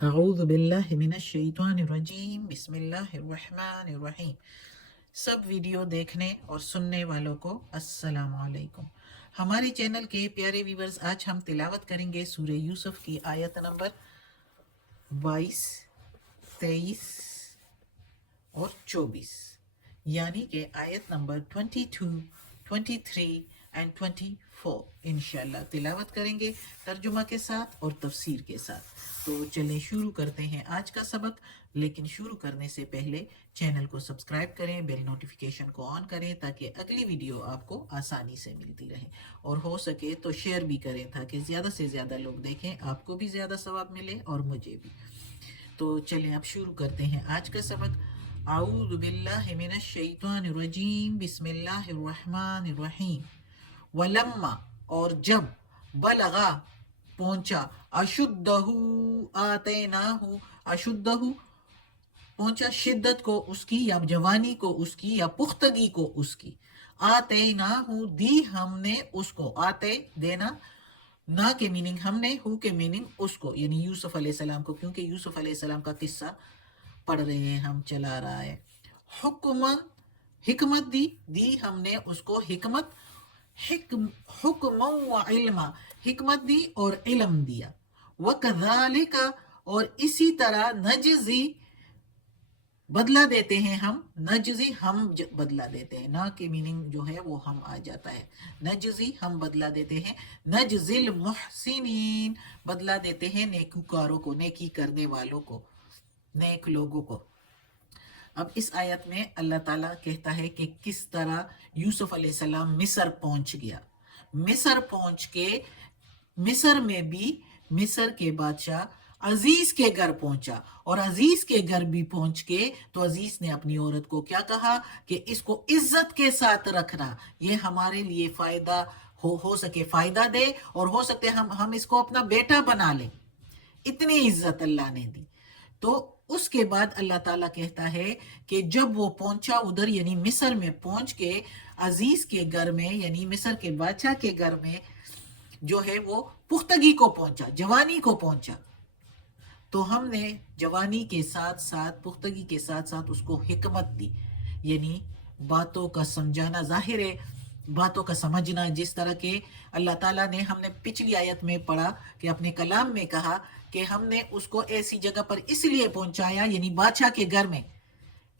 اعوذ باللہ من الشیطان الرجیم بسم اللہ الرحمن الرحیم۔ سب ویڈیو دیکھنے اور سننے والوں کو السلام علیکم۔ ہمارے چینل کے پیارے ویورز، آج ہم تلاوت کریں گے سورہ یوسف کی آیت نمبر 22، 23 اور 24، یعنی کہ آیت نمبر 22، 23 اینڈ 24 انشاءاللہ تلاوت کریں گے ترجمہ کے ساتھ اور تفسیر کے ساتھ۔ تو چلیں شروع کرتے ہیں آج کا سبق، لیکن شروع کرنے سے پہلے چینل کو سبسکرائب کریں، بیل نوٹیفیکیشن کو آن کریں تاکہ اگلی ویڈیو آپ کو آسانی سے ملتی رہے، اور ہو سکے تو شیئر بھی کریں تاکہ زیادہ سے زیادہ لوگ دیکھیں، آپ کو بھی زیادہ ثواب ملے اور مجھے بھی۔ تو چلیں اب شروع کرتے ہیں آج کا سبق۔ اعوذ باللہ من الشیطان الرجیم بسم اللہ الرحمن الرحیم۔ ولما، اور جب، بلغا، پہنچا، اشدہ، آتیناہ، اشدہ، پہنچا شدت کو اس کی یا جوانی کو اس کی یا پختگی کو اس کی، آتیناہ، دی ہم نے اس کو، آتے دینا، نہ کے میننگ ہم نے، ہو کے میننگ اس کو، یعنی یوسف علیہ السلام کو، کیونکہ یوسف علیہ السلام کا قصہ پڑھ رہے ہیں ہم، چلا رہا ہے۔ حکمن، حکمت دی ہم نے اس کو حکمت، حکم و علما، حکمت دی اور علم دیا۔ وَكَذَلِكَ، اور اسی طرح، نجزی، بدلہ دیتے ہیں ہم، نجزی ہم بدلہ دیتے ہیں، نہ کی میننگ جو ہے وہ ہم آ جاتا ہے، نجزی ہم بدلہ دیتے ہیں، نجزی المحسنین، بدلہ دیتے ہیں نیکوکاروں کو، نیکی کرنے والوں کو، نیک لوگوں کو۔ اب اس آیت میں اللہ تعالیٰ کہتا ہے کہ کس طرح یوسف علیہ السلام مصر پہنچ گیا، مصر پہنچ کے، مصر میں بھی مصر کے بادشاہ عزیز کے گھر پہنچا، اور عزیز کے گھر بھی پہنچ کے تو عزیز نے اپنی عورت کو کیا کہا کہ اس کو عزت کے ساتھ رکھنا، یہ ہمارے لیے فائدہ ہو سکے فائدہ دے، اور ہو سکتے ہم اس کو اپنا بیٹا بنا لیں، اتنی عزت اللہ نے دی۔ تو اس کے بعد اللہ تعالیٰ کہتا ہے کہ جب وہ پہنچا ادھر، یعنی مصر میں پہنچ کے عزیز کے گھر میں، یعنی مصر کے بادشاہ کے گھر میں جو ہے وہ پختگی کو پہنچا، جوانی کو پہنچا، تو ہم نے جوانی کے ساتھ ساتھ، پختگی کے ساتھ ساتھ اس کو حکمت دی، یعنی باتوں کا سمجھانا، ظاہر ہے باتوں کا سمجھنا، جس طرح کہ اللہ تعالیٰ نے، ہم نے پچھلی آیت میں پڑھا کہ اپنے کلام میں کہا کہ ہم نے اس کو ایسی جگہ پر اس لیے پہنچایا، یعنی بادشاہ کے گھر میں،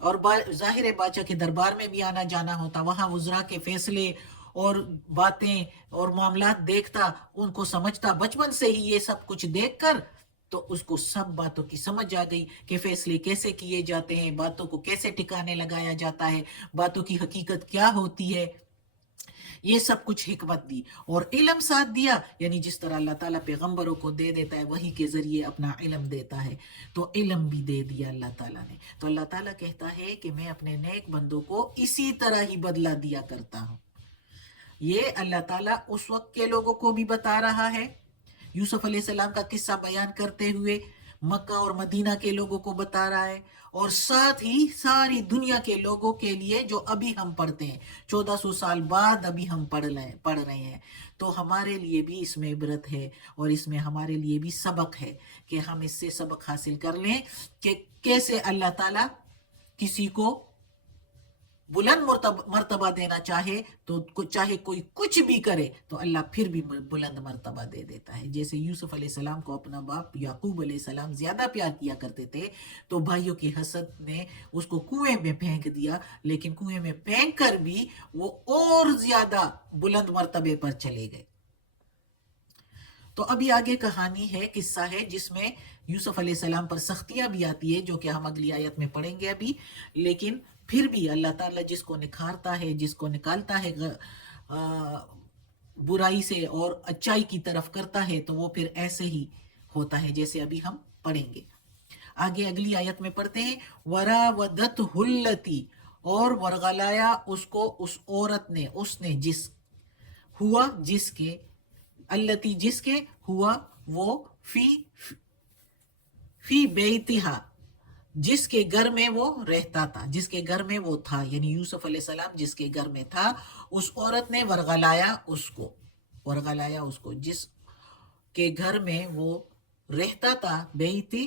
اور ظاہر ہے بادشاہ کے دربار میں بھی آنا جانا ہوتا، وہاں وزراء کے فیصلے اور باتیں اور معاملات دیکھتا، ان کو سمجھتا، بچپن سے ہی یہ سب کچھ دیکھ کر تو اس کو سب باتوں کی سمجھ آ گئی کہ فیصلے کیسے کیے جاتے ہیں، باتوں کو کیسے ٹکانے لگایا جاتا ہے، باتوں کی حقیقت کیا ہوتی ہے، یہ سب کچھ حکمت دی، اور علم ساتھ دیا، یعنی جس طرح اللہ تعالیٰ پیغمبروں کو دے دیتا ہے، وہی کے ذریعے اپنا علم دیتا ہے، تو علم بھی دے دیا اللہ تعالیٰ نے۔ تو اللہ تعالیٰ کہتا ہے کہ میں اپنے نیک بندوں کو اسی طرح ہی بدلہ دیا کرتا ہوں۔ یہ اللہ تعالیٰ اس وقت کے لوگوں کو بھی بتا رہا ہے، یوسف علیہ السلام کا قصہ بیان کرتے ہوئے مکہ اور مدینہ کے لوگوں کو بتا رہا ہے، اور ساتھ ہی ساری دنیا کے لوگوں کے لیے جو ابھی ہم پڑھتے ہیں، 1400 سال بعد ابھی ہم پڑھ رہے ہیں، تو ہمارے لیے بھی اس میں عبرت ہے، اور اس میں ہمارے لیے بھی سبق ہے کہ ہم اس سے سبق حاصل کر لیں کہ کیسے اللہ تعالیٰ کسی کو بلند مرتبہ دینا چاہے تو چاہے کوئی کچھ بھی کرے تو اللہ پھر بھی بلند مرتبہ دے دیتا ہے۔ جیسے یوسف علیہ السلام کو اپنا باپ یعقوب علیہ السلام زیادہ پیار کیا کرتے تھے، تو بھائیوں کی حسد نے اس کو کنویں میں پھینک دیا، لیکن کنویں میں پھینک کر بھی وہ اور زیادہ بلند مرتبے پر چلے گئے۔ تو ابھی آگے کہانی ہے، قصہ ہے جس میں یوسف علیہ السلام پر سختیاں بھی آتی ہے، جو کہ ہم اگلی آیت میں پڑھیں گے ابھی، لیکن پھر بھی اللہ تعالیٰ جس کو نکھارتا ہے، جس کو نکالتا ہے برائی سے اور اچائی کی طرف کرتا ہے، تو وہ پھر ایسے ہی ہوتا ہے جیسے ابھی ہم پڑھیں گے۔ آگے اگلی آیت میں پڑھتے ہیں، وراودتہ التی، اور ورغلایا اس کو اس عورت نے، اس نے جس، ہوا جس کے، التی جس کے، ہوا وہ، فی بیتہا جس کے گھر میں وہ رہتا تھا، جس کے گھر میں وہ تھا، یعنی یوسف علیہ السلام جس کے گھر میں تھا، اس عورت نے ورغلایا اس کو، ورغلایا اس کو، جس کے گھر میں وہ رہتا تھا، بیتی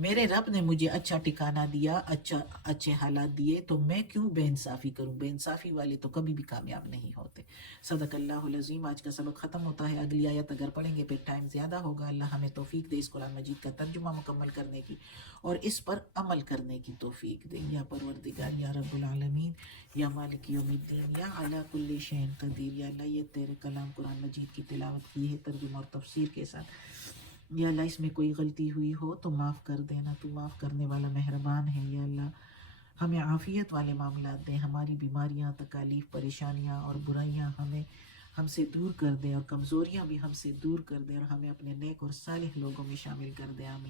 میرے رب نے مجھے اچھا ٹھکانہ دیا، اچھے حالات دیے، تو میں کیوں بے انصافی کروں؟ بے انصافی والے تو کبھی بھی کامیاب نہیں ہوتے۔ صدق اللہ العظیم۔ آج کا سبق ختم ہوتا ہے، اگلی آیت اگر پڑھیں گے پھر ٹائم زیادہ ہوگا۔ اللہ ہمیں توفیق دے اس قرآن مجید کا ترجمہ مکمل کرنے کی اور اس پر عمل کرنے کی توفیق دے، یا پروردگار، یا رب العالمین، یا مالک یوم الدین، یا علی کل شیء قدیر۔ یا اللہ یہ تیرے کلام قرآن مجید کی تلاوت کی ہے ترجمہ اور تفسیر کے ساتھ، یا اللہ اس میں کوئی غلطی ہوئی ہو تو معاف کر دینا، تو معاف کرنے والا مہربان ہے۔ یا اللہ ہمیں عافیت والے معاملات دیں، ہماری بیماریاں، تکالیف، پریشانیاں اور برائیاں ہم سے دور کر دیں، اور کمزوریاں بھی ہم سے دور کر دیں، اور ہمیں اپنے نیک اور صالح لوگوں میں شامل کر دیں، آمین۔